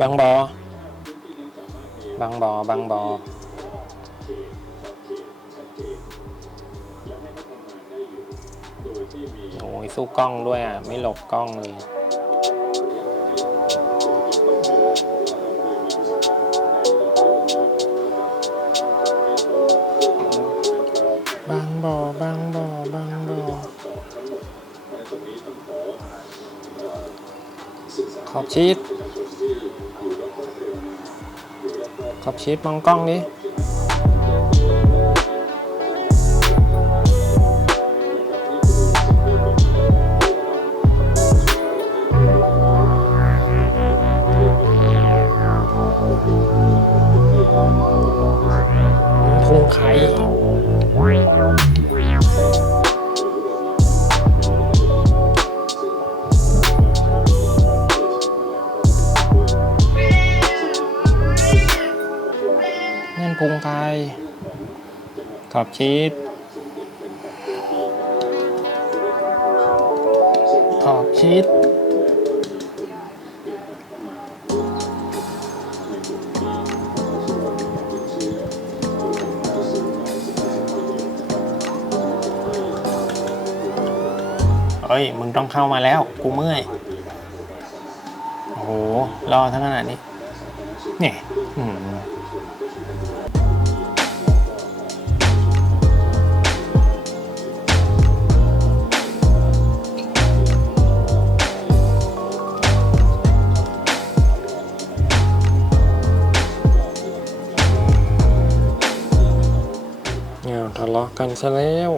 บางบอบางบอบางบอโอ้ยสู้กล้องด้วยอะ ไม่หลบกล้องเลยบางบ่อบางบ่อบางบ่อ ขอบชีสขอบชีสมองกล้องนี้พุงไข่ พุงไข่ขอบชีสขอบชีสเฮ้ย มึงต้องเข้ามาแล้ว กูเมื่อย โอ้โห รอทั้งขนาดนี้ เนี่ย อืม ทะเลาะกันซะแล้ว